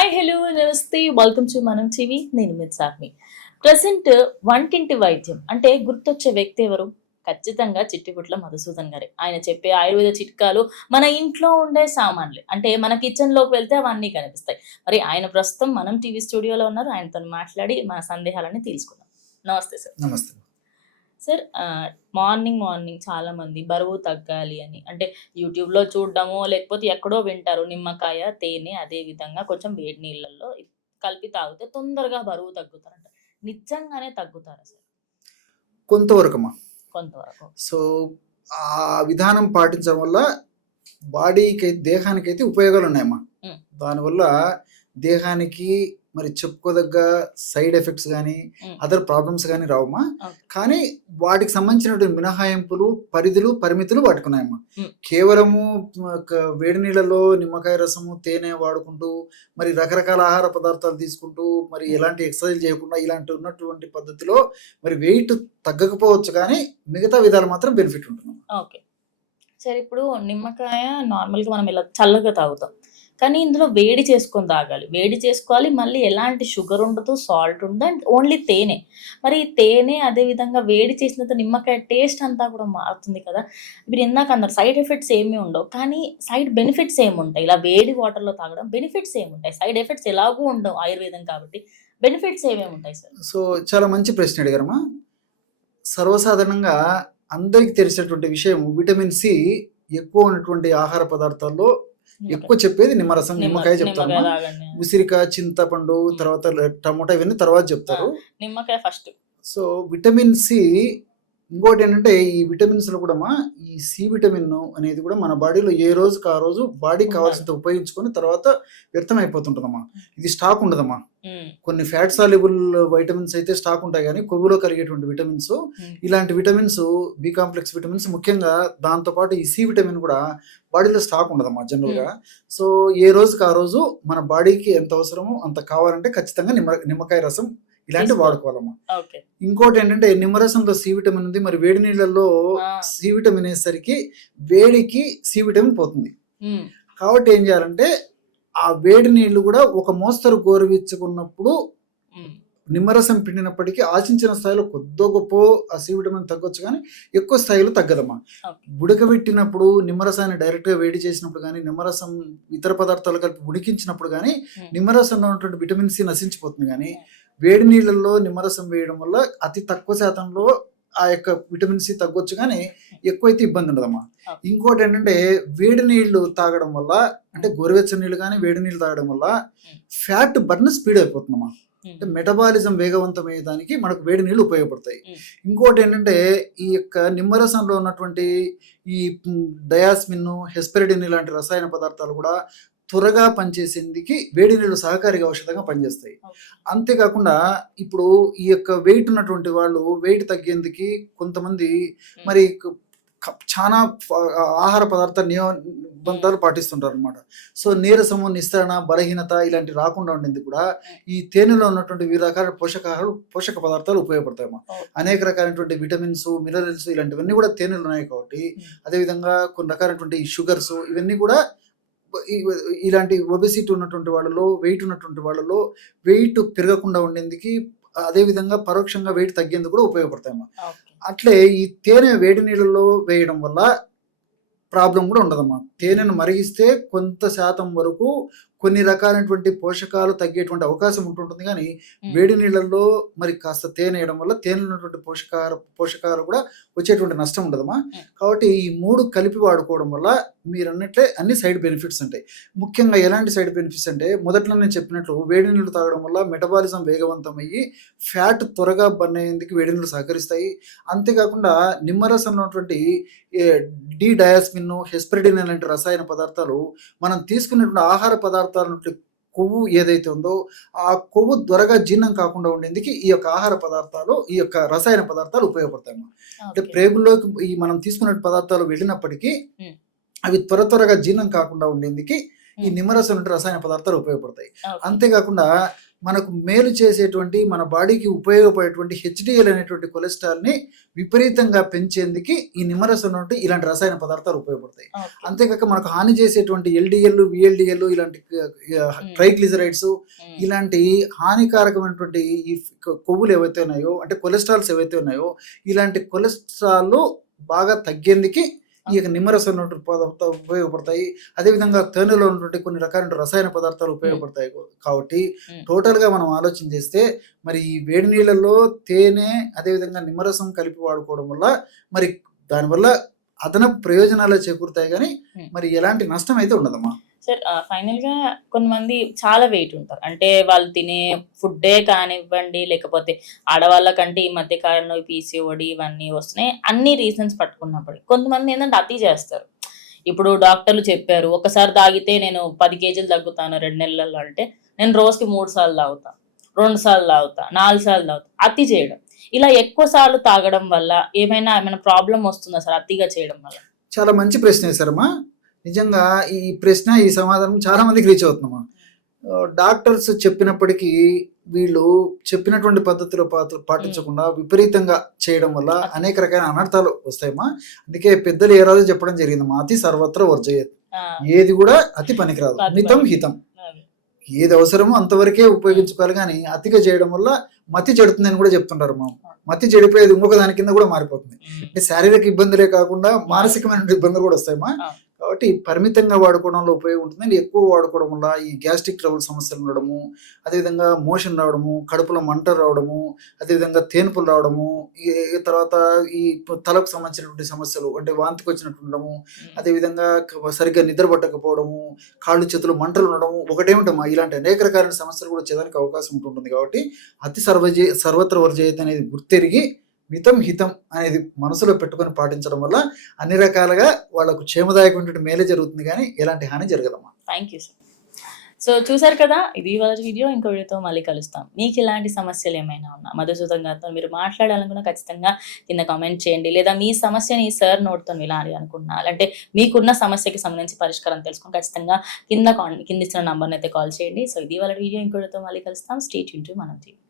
Hi hello నమస్తే welcome to మనం TV. నేను మీ సార్మి. ప్రజెంట్ వంటింటి వైద్యం అంటే గుర్తొచ్చే వ్యక్తి ఎవరు? ఖచ్చితంగా చిట్టిపుట్ల మధుసూదన్ గారే. ఆయన చెప్పే ఆయుర్వేద చిట్కాలు మన ఇంట్లో ఉండే సామాన్లే. అంటే మన కిచెన్లోకి వెళ్తే అవన్నీ కనిపిస్తాయి. మరి ఆయన ప్రస్తుతం మనం టీవీ స్టూడియోలో ఉన్నారు. ఆయనతో మాట్లాడి మన సందేహాలన్నీ తెలుసుకుందాం. నమస్తే సార్. నమస్తే. సార్ మార్నింగ్ చాలామంది బరువు తగ్గాలి అని అంటే యూట్యూబ్‌లో చూడడమో, లేకపోతే ఎక్కడో వింటారు. నిమ్మకాయ, తేనె అదే విధంగా కొంచెం వేడి నీళ్ళల్లో కలిపి తాగితే తొందరగా బరువు తగ్గుతారంట. నిజంగానే తగ్గుతారా సార్? కొంతవరకమ్మా. కొంతవరకు. సో, ఆ విధానం పాటించడం వల్ల దేహానికైతే ఉపయోగాలున్నాయమ్మా. హ్మ్. దానివల్ల దేహానికి మరి చెప్పుకోదగ్గ సైడ్ ఎఫెక్ట్స్ గానీ, హ్మ్. అదర్ ప్రాబ్లమ్స్ గానీ రావమ్మా. ఓకే. కానీ వాటికి సంబంధించినటువంటి మినహాయింపులు, పరిమితులు వాటికున్నాయమ్మా. హ్మ్. కేవలము వేడి నీళ్ళలో నిమ్మకాయ రసము, తేనె వాడుకుంటూ, మరి రకరకాల ఆహార పదార్థాలు తీసుకుంటూ, మరి ఎలాంటి ఎక్సర్సైజ్ చేయకుండా ఇలాంటి ఉన్నటువంటి పద్ధతిలో మరి వెయిట్ తగ్గకపోవచ్చు కానీ, మిగతా విధాలు మాత్రం బెనిఫిట్ ఉంటుందమ్మా. ఓకే. సరే ఇప్పుడు నిమ్మకాయ నార్మల్‌గా మనం ఇలా చల్లగా తాగుతాం. కానీ ఇందులో వేడి చేసుకొని తాగాలి. వేడి చేసుకోవాలి. మళ్ళీ ఎలాంటి షుగర్ ఉండదు, సాల్ట్ ఉండదు. అండ్ ఓన్లీ తేనె. మరి ఈ తేనె అదే విధంగా వేడి చేసినంత నిమ్మకాయ టేస్ట్ అంతా కూడా మారుతుంది కదా! మీరు ఇందాక అన్నారు సైడ్ ఎఫెక్ట్స్ ఏమీ ఉండవు. కానీ సైడ్ బెనిఫిట్స్ ఏముంటాయి? ఇలా వేడి వాటర్‌లో తాగడం బెనిఫిట్స్ ఏముంటాయి? సైడ్ ఎఫెక్ట్స్ ఎలాగూ ఉండవు ఆయుర్వేదం కాబట్టి. Benefits ఏమేముంటాయి sir? సో, చాలా మంచి ప్రశ్న అడిగారమ్మా. సర్వసాధారణంగా అందరికి తెలిసినటువంటి విషయం విటమిన్ సి ఎక్కువ ఉన్నటువంటి ఆహార పదార్థాల్లో ఎక్కువ చెప్పేది నిమ్మరసం, నిమ్మకాయ చెప్తారమ్మా. నిమ్మకాయ తాగండి. ఉసిరిక, చింతపండు, తర్వాత టమోటా ఇవన్నీ తర్వాత చెప్తారు. నిమ్మకాయ ఫస్ట్. సో, విటమిన్ సి ఇంకోటి ఏంటంటే ఈ విటమిన్స్‌లో కూడామా ఈ సి విటమిన్ అనేది కూడా మన బాడీలో ఏ రోజుకి ఆ రోజు బాడీకి కావాల్సినంత ఉపయోగించుకొని తర్వాత వ్యర్థం అయిపోతుంటదమ్మా. ఇది స్టాక్ ఉండదమ్మా. కొన్ని ఫ్యాట్ సాల్యుబుల్ వైటమిన్స్ అయితే స్టాక్ ఉంటాయి కానీ కొవ్వులో కరిగేటువంటి విటమిన్స్, ఇలాంటి విటమిన్స్, బి కాంప్లెక్స్ విటమిన్స్ ముఖ్యంగా దాంతో పాటు ఈ సి విటమిన్ కూడా బాడీలో స్టాక్ ఉండదమ్మా జనరల్‌గా. సో, ఏ రోజుకి ఆ రోజు మన బాడీకి ఎంత అవసరమో అంత కావాలంటే ఖచ్చితంగా నిమ్మకాయ రసం ఇలాంటివి వాడుకోవాలమ్మా. ఓకే. ఇంకోటి ఏంటంటే నిమ్మరసంలో సి విటమిన్ ఉంది. మరి వేడి నీళ్ళల్లో సి విటమిన్ వేసేసరికి వేడికి సి విటమిన్ పోతుంది. కాబట్టి ఏం చేయాలంటే ఆ వేడి నీళ్లు కూడా ఒక మోస్తరు గోరువెచ్చుకున్నప్పుడు నిమ్మరసం పిండినప్పటికీ ఆశించిన స్థాయిలో కొద్దో గొప్ప ఆ సి విటమిన్ తగ్గొచ్చు కానీ ఎక్కువ స్థాయిలో తగ్గదమ్మా. ఉడకబెట్టినప్పుడు నిమ్మరసాన్ని డైరెక్ట్గా వేడి చేసినప్పుడు కానీ, నిమ్మరసం ఇతర పదార్థాలు కలిపి ఉడికించినప్పుడు కానీ నిమ్మరసంలో ఉన్నటువంటి విటమిన్ సి నశించిపోతుంది. కానీ వేడి నీళ్ళల్లో నిమ్మరసం వేయడం వల్ల అతి తక్కువ శాతంలో ఆ యొక్క విటమిన్ సి తగ్గొచ్చు కానీ ఎక్కువైతే ఇబ్బంది ఉండదమ్మా. ఇంకోటి ఏంటంటే వేడి నీళ్లు తాగడం వల్ల, అంటే గోరువెచ్చని నీళ్ళు కానీ వేడి నీళ్ళు తాగడం వల్ల ఫ్యాట్ బర్న్ స్పీడ్ అయిపోతుందమ్మా. అంటే మెటబాలిజం వేగవంతమయ్యేదానికి మనకు వేడి నీళ్ళు ఉపయోగపడతాయి. ఇంకోటి ఏంటంటే ఈ యొక్క నిమ్మరసంలో ఉన్నటువంటి ఈ డయాస్మిన్, హెస్పెరిడిన్ ఇలాంటి రసాయన పదార్థాలు కూడా త్వరగా పనిచేసేందుకు వేడి నీళ్ళు సహకారిగా ఔషధంగా పనిచేస్తాయి. అంతేకాకుండా ఇప్పుడు ఈ యొక్క వెయిట్ ఉన్నటువంటి వాళ్ళు వెయిట్ తగ్గేందుకు కొంతమంది మరి చాలా ఆహార పదార్థ నిబంధనలు పాటిస్తుంటారు అనమాట. సో, నీరసము, నిస్సరణ, బలహీనత ఇలాంటివి రాకుండా ఉండేందుకు కూడా ఈ తేనెలో ఉన్నటువంటి వివిధ రకాల పోషక పదార్థాలు ఉపయోగపడతాయమ్మా. అనేక రకాలైనటువంటి విటమిన్స్, మినరల్స్ ఇలాంటివన్నీ కూడా తేనెలు ఉన్నాయి కాబట్టి, అదేవిధంగా కొన్ని రకాలైనటువంటి షుగర్స్ ఇవన్నీ కూడా ఇలాంటి ఒబెసిటీ ఉన్నటువంటి వాళ్ళలో, వెయిట్ ఉన్నటువంటి వాళ్ళలో వెయిట్ పెరగకుండా ఉండేందుకు, అదేవిధంగా పరోక్షంగా వెయిట్ తగ్గేందుకు కూడా ఉపయోగపడతాయమ్మా. అట్లే ఈ తేనె వేడి నీళ్ళలో వేయడం వల్ల ప్రాబ్లం కూడా ఉండదమ్మా. తేనెను మరిగిస్తే కొంత శాతం వరకు కొన్ని రకాలైనటువంటి పోషకాలు తగ్గేటువంటి అవకాశం ఉంటుంటుంది. కానీ వేడి నీళ్ళల్లో మరి కాస్త తేనె వేయడం వల్ల తేనెలో ఉన్నటువంటి పోషకాలు కూడా వచ్చేటువంటి నష్టం ఉండదమ్మా. కాబట్టి ఈ 3 కలిపి వాడుకోవడం వల్ల మీరు అన్నట్లే అన్ని సైడ్ బెనిఫిట్స్ ఉంటాయి. ముఖ్యంగా ఎలాంటి సైడ్ బెనిఫిట్స్ అంటే మొదట్లో నేను చెప్పినట్లు వేడి నీళ్ళు తాగడం వల్ల మెటబాలిజం వేగవంతమయ్యి ఫ్యాట్ త్వరగా బర్న్ అయ్యేందుకు వేడి నీళ్ళు సహకరిస్తాయి. అంతేకాకుండా నిమ్మరసంలో ఉన్నటువంటి డి డయాస్మిన్, హెస్పెరిడిన్ లాంటి రసాయన పదార్థాలు మనం తీసుకున్నటువంటి ఆహార పదార్థాల నుండి కొవ్వు ఏదైతే ఉందో ఆ కొవ్వు త్వరగా జీర్ణం కాకుండా ఉండేందుకు ఈ యొక్క ఆహార పదార్థాలు, ఈ యొక్క రసాయన పదార్థాలు ఉపయోగపడతాయి. అంటే ప్రేగుల్లోకి ఈ మనం తీసుకునే పదార్థాలు వెళ్ళినప్పటికీ అవి త్వరగా జీర్ణం కాకుండా ఉండేందుకు ఈ నిమ్మరసం నుండి రసాయన పదార్థాలు ఉపయోగపడతాయి. అంతేకాకుండా మనకు మేలు చేసేటువంటి మన బాడీకి ఉపయోగపడేటువంటి హెచ్డిఎల్ అనేటువంటి కొలెస్ట్రాల్ని విపరీతంగా పెంచేందుకు ఈ నిమ్మరసం నుండి ఇలాంటి రసాయన పదార్థాలు ఉపయోగపడతాయి. ఓకే. అంతేకాక మనకు హాని చేసేటువంటి ఎల్డిఎల్, విఎల్డిఎల్ ఇలాంటి ట్రైగ్లిజరైడ్స్ ఇలాంటి హానికారకమైనటువంటి ఈ కొవ్వులు ఏవైతే ఉన్నాయో, అంటే కొలెస్ట్రాల్స్ ఏవైతే ఉన్నాయో, ఇలాంటి కొలెస్ట్రాల్ బాగా తగ్గేందుకు ఈ యొక్క నిమ్మరసం పదార్థాలు ఉపయోగపడతాయి. అదేవిధంగా తేనెలో ఉన్నటువంటి కొన్ని రకాల రసాయన పదార్థాలు ఉపయోగపడతాయి. కాబట్టి టోటల్గా మనం ఆలోచన చేస్తే మరి ఈ వేడి నీళ్ళల్లో తేనె అదేవిధంగా నిమ్మరసం కలిపి వాడుకోవడం వల్ల మరి దానివల్ల అదనపు ప్రయోజనాలు చేకూరుతాయి, కానీ మరి ఎలాంటి నష్టం అయితే ఉండదమ్మా. సార్ ఫైనల్గా కొంతమంది చాలా వెయిట్ ఉంటారు, అంటే వాళ్ళు తినే ఫుడ్డే కానివ్వండి, లేకపోతే ఆడవాళ్ళకంటే ఈ మధ్య కాలంలో పీసీఓడి ఇవన్నీ వస్తున్నాయి, అన్ని రీజన్స్ పట్టుకున్నప్పటికీ కొంతమంది ఏంటంటే అతి చేస్తారు. ఇప్పుడు డాక్టర్లు చెప్పారు ఒకసారి తాగితే నేను 10 కేజీలు తగ్గుతాను 2 నెలల్లో, అంటే నేను రోజుకి 3 సార్లు తాగుతా, 2 సార్లు తాగుతా, 4 సార్లు తాగుతా. అతి చేయడం, ఇలా ఎక్కువ సార్లు తాగడం వల్ల ఏమైనా ప్రాబ్లం వస్తుందా సార్ అతిగా చేయడం వల్ల? చాలా మంచి ప్రశ్న వేశారమ్మా. నిజంగా ఈ ప్రశ్న, ఈ సమాధానం చాలా మందికి రీచ్ అవుతుందమ్మా. డాక్టర్స్ చెప్పినప్పటికీ వీళ్ళు చెప్పినటువంటి పద్ధతిలో పాటించకుండా విపరీతంగా చేయడం వల్ల అనేక రకాల అనర్థాలు వస్తాయమ్మా. అందుకే పెద్దలు ఏ రోజు చెప్పడం జరిగిందమ్మా, అతి సర్వత్ర వర్జయేత్. ఏది కూడా అతి పనికిరాదు, మితం హితం. ఏది అవసరమో అంతవరకే ఉపయోగించుకోవాలి, కానీ అతిగా చేయడం వల్ల మతి చెడుతుందని కూడా చెప్తుంటారు. మా మతి చెడిపోయేది ఇంకొక దాని కింద కూడా మారిపోతుంది. అంటే శారీరక ఇబ్బందులే కాకుండా మానసికమైన ఇబ్బందులు కూడా వస్తాయమ్మా. కాబట్టి పరిమితంగా వాడుకోవడంలో ఉపయోగం ఉంటుంది. ఎక్కువ వాడుకోవడం వల్ల ఈ గ్యాస్ట్రిక్ ట్రబుల్ సమస్యలు ఉండడము, అదేవిధంగా మోషన్ రావడము, కడుపులో మంట రావడము, అదేవిధంగా తేన్పులు రావడము, ఈ తర్వాత ఈ తలకు సంబంధించినటువంటి సమస్యలు అంటే వాంతికి వచ్చినట్టు ఉండడము, అదేవిధంగా సరిగ్గా నిద్ర పట్టకపోవడము, కాళ్ళు చేతులు మంటలు ఉండడము, ఒకటేమిటమ్మా ఇలాంటి అనేక రకాల సమస్యలు కూడా వచ్చేదానికి అవకాశం ఉంటుంది. కాబట్టి అతి సర్వత్ర వర్జయేత్ అనేది గుర్తెరిగి మితం హితం అనేది మనసులో పెట్టుకొని పాటించడం వల్ల అన్ని రకాలుగా వాళ్ళకు క్షేమదాయకమైనటువంటి మేలే జరుగుతుంది, కానీ ఎలాంటి హాని జరగదమ్మా. Thank you sir. సో చూసారు కదా, ఇది వాళ్ళ వీడియో. ఇంకో వీడియోతో మళ్ళీ కలుస్తాం. మీకు ఇలాంటి సమస్యలు ఏమైనా ఉన్నా మధుసూదన్ గారితో మీరు మాట్లాడాలనుకున్నా ఖచ్చితంగా కింద కామెంట్ చేయండి, లేదా మీ సమస్యని సార్ నోట్తో వినాలి అనుకున్నా, అంటే మీకున్న సమస్యకి సంబంధించి పరిష్కారం తెలుసుకుని ఖచ్చితంగా కింద ఇచ్చిన నంబర్ని అయితే కాల్ చేయండి. సో ఇది వాళ్ళ వీడియో. ఇంకో వీడియోతో మళ్ళీ కలుస్తాం. స్టే ట్యూన్ టు మనం టీవీ.